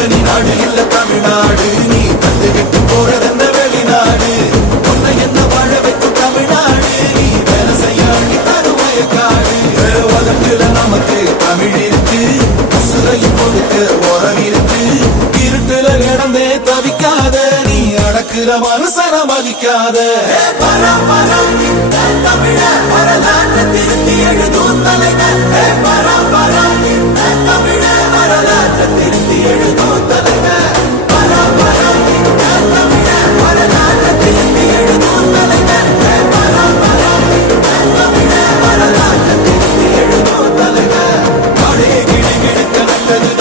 தனி நாடு இல்ல தமிழ்நாடு, நீ தந்து விட்டு போறதென்ன வெளிநாடு. உன்னை என்ன வாழ வைக்கும் தமிழ்நாடு, நீ வேலை செய்ய அள்ளி தரும் வயக்காடு. உலகத்துல நமக்கு தமிழ் இருக்கு, உசுரையும் கொடுக்க உரம் இருக்கு. இருட்டுல கிடந்தே தவிக்காத, நீ அடக்குற மனுஷன மதிக்காத. பரம் பரம் தமிழ வரலாற்று திருத்தி எழுதும் தலைவர். பரம் பரம்